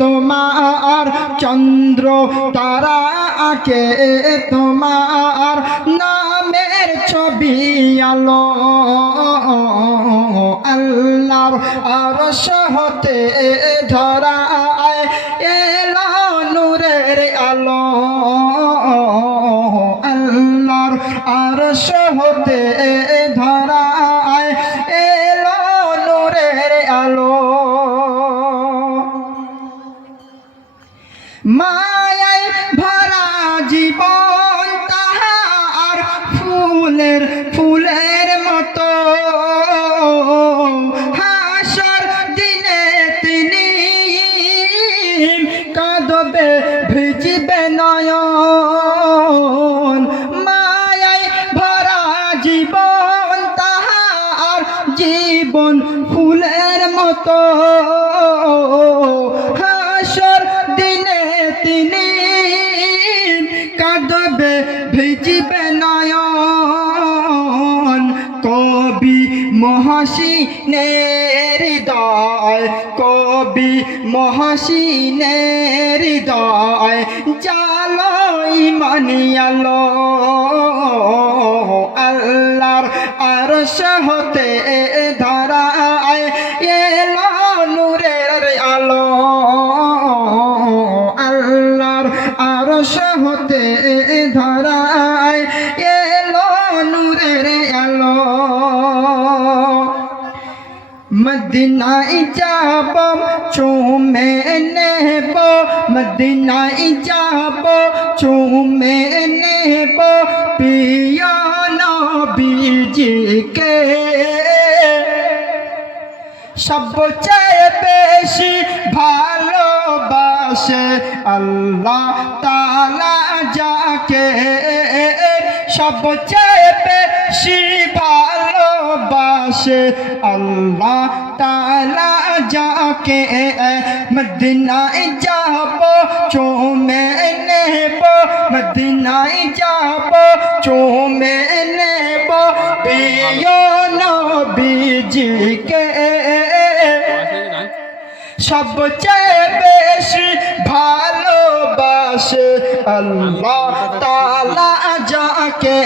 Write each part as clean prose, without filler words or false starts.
তোমার চন্দ্র তারা আঁকে তোমার নামের ছবি আলো আল্লাহর আরশ হতে ধরা এলো নূরের আলো আল্লাহর আরশ হতে ধরা এলো নূরের আলো মায়ায় ভরা জীবন তাহার ফুলের ফুলের মতো হাসর দিনে তিনি কাঁদবে ভিজবে নয়ন মায়ায় ভরা জীবন তাহার জীবন ফুলের মতো হাসর দিনে তিনি কাঁদবে ভিজবে নয়ন কবি মহসিনের হৃদয় কবি মহসিনের হৃদয় জালো ইমানি আলো আল্লাহর আরশ হতে ধরা এলো নূরের আলো আল্লাহর আরশ হতে ধরা এলো নূরের আলো মদিনায় যাব চুমে নেব মদিনায় যাব চুমে নেব প্রিয় নবীজিকে সবচেয়ে বেশি ভালোবাসে আল্লাহ তাআলা যাকে সবচেয়ে বেশি ভালোবাসে আল্লাহ তাআলা যাকে মদিনায় যাব চুমে নেব মদিনায় যাব চুমে নেব প্রিয় নবীজিকে সবচেয়ে বেশি ভালোবাসে আল্লাহ তাআলা যাকে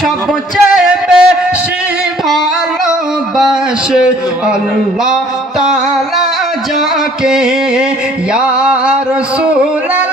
সবচেয়ে বেশি ভালোবাসে আল্লাহ তাআলা যাকে ইয়া রাসূলুল্লাহ